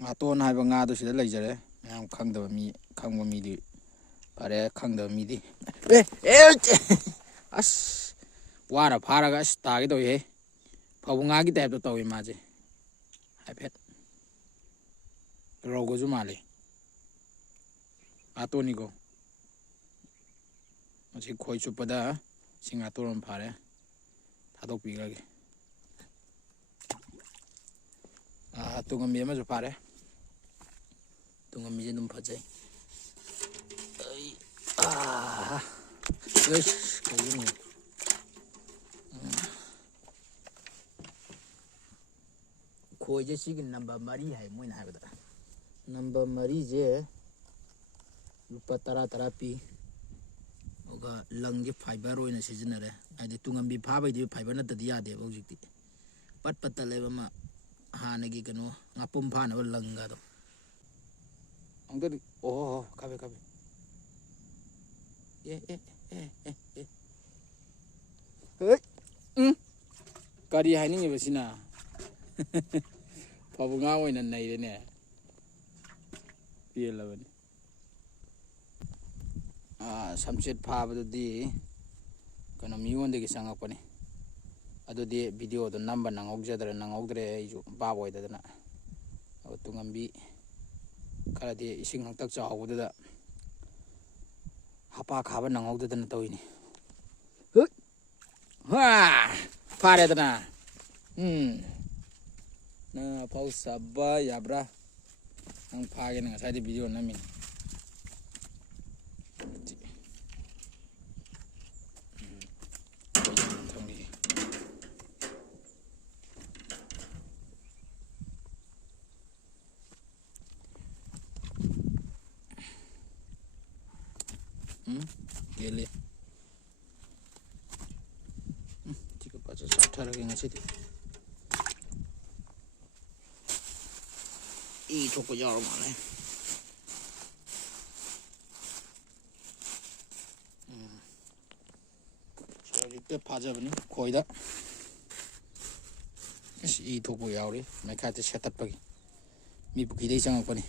ꯉꯥꯇꯣꯟ ꯍꯥꯏꯕ ꯉꯥꯗꯨ ꯁꯤꯗ ꯂꯩꯖꯔꯦ ꯃꯌꯥꯝ ꯈꯪꯗꯕ ꯃꯤ ꯈꯪꯕ ꯃꯤꯗꯤ ꯐꯔꯦ ꯈꯪꯗꯕ ꯃꯤꯗꯤ ꯑꯁ ꯋꯥꯔ ꯐꯥꯔꯒ ꯑꯁ ꯇꯥꯒꯦ ꯇꯧꯏꯍꯦ ꯐꯕꯨꯡ ꯉꯥꯒꯤ ꯇꯥꯏꯞꯇ ꯇꯧꯏ ꯃꯥꯁꯦ ꯍꯥꯏꯐꯦꯠ ꯔꯧꯒꯁꯨ ꯃꯥꯜꯂꯤ ꯉꯥꯇꯣꯟꯅꯤꯀꯣ ꯃꯁꯤ ꯈꯣꯏ ꯆꯨꯞꯄꯗ ꯁꯤ ꯉꯥꯇꯣꯟ ꯑꯃ ꯐꯥꯔꯦ ꯊꯥꯗꯣꯛꯄꯤꯈ꯭ꯔꯒꯦ ꯇꯨꯡꯍꯟꯕꯤ ꯑꯃꯁꯨ ꯐꯥꯔꯦ ꯇꯨꯡꯍꯟꯕꯤꯁꯦ ꯑꯗꯨꯝ ꯐꯖꯩ ꯀꯩꯅꯣ ꯈꯣꯏꯁꯦ ꯁꯤꯒꯤ ꯅꯝꯕꯔ 4 ꯍꯥꯏ ꯃꯣꯏꯅ ꯍꯥꯏꯕꯗ ꯅꯝꯕꯔ 4ꯁꯦ ꯂꯨꯄꯥ 10 ꯄꯤ ꯑꯗꯨꯒ ꯂꯪꯁꯦ ꯐꯥꯏꯕꯔ ꯑꯣꯏꯅ ꯁꯤꯖꯤꯟꯅꯔꯦ ꯍꯥꯏꯗꯤ ꯇꯨꯡꯍꯟꯕꯤ ꯐꯥꯕꯩꯗꯤ ꯐꯥꯏꯕꯔ ꯅꯠꯇꯗꯤ ꯌꯥꯗꯦꯕ ꯍꯧꯖꯤꯛꯇꯤ ꯄꯠ ꯄꯠꯇ ꯂꯩꯕ ꯑꯃ ꯍꯥꯟꯅꯒꯤ ꯀꯩꯅꯣ ꯉꯥꯄꯨꯝ ꯐꯥꯅꯕ ꯂꯪꯒꯗꯣ ꯑꯃꯨꯛꯇꯗꯤ ꯑꯣꯍꯣ ꯈꯥꯕꯩ ꯀꯔꯤ ꯍꯥꯏꯅꯤꯡꯉꯤꯕ ꯁꯤꯅ ꯐꯕꯨꯡ ꯉꯥ ꯑꯣꯏꯅ ꯅꯩꯔꯦꯅꯦ ꯄꯦꯜꯂꯕꯅꯤ ꯁꯝꯆꯦꯠ ꯐꯥꯕꯗꯨꯗꯤ ꯀꯩꯅꯣ ꯃꯤꯉꯣꯟꯗꯒꯤ ꯆꯪꯉꯛꯄꯅꯤ ꯑꯗꯨꯗꯤ ꯚꯤꯗꯤꯑꯣꯗꯣ ꯅꯝꯕ ꯅꯪꯍꯧꯗ꯭ꯔꯦ ꯑꯩꯁꯨ ꯚꯥꯞ ꯑꯣꯏꯗꯗꯅ ꯇꯨꯡꯍꯟꯕꯤ ꯈꯔꯗꯤ ꯏꯁꯤꯡ ꯍꯟꯇꯛ ꯆꯥꯎꯕꯗꯨꯗ ꯍꯄꯥ ꯈꯥꯕ ꯅꯪꯍꯧꯗꯗꯅ ꯇꯧꯏꯅꯤ ꯐꯥꯔꯦꯗꯅ ꯅꯪ ꯑꯐꯥꯎ ꯁꯥꯕ ꯌꯥꯕ꯭ꯔꯥ ꯅꯪ ꯐꯥꯒꯦꯅ ꯉꯁꯥꯏꯗꯤ ꯚꯤꯗꯤꯑꯣ ꯅꯝꯃꯤꯅꯤ ꯌꯦꯜꯂꯤ ꯁꯤꯒ ꯐꯖ ꯆꯥꯊꯔꯒꯦ ꯉꯁꯤꯗꯤ ꯏ ꯊꯣꯛꯄ ꯌꯥꯎꯔ ꯃꯥꯜꯂꯦ ꯍꯧꯖꯤꯛꯇ ꯐꯥꯖꯕꯅꯤ ꯈꯣꯏꯗ ꯏ ꯊꯣꯛꯄ ꯌꯥꯎꯔꯤ ꯃꯩꯈꯥꯗ ꯁꯦꯠꯇꯠꯄꯒꯤ ꯃꯤ ꯄꯨꯈ꯭ꯔꯤꯗꯒꯤ ꯆꯪꯉꯛꯄꯅꯤ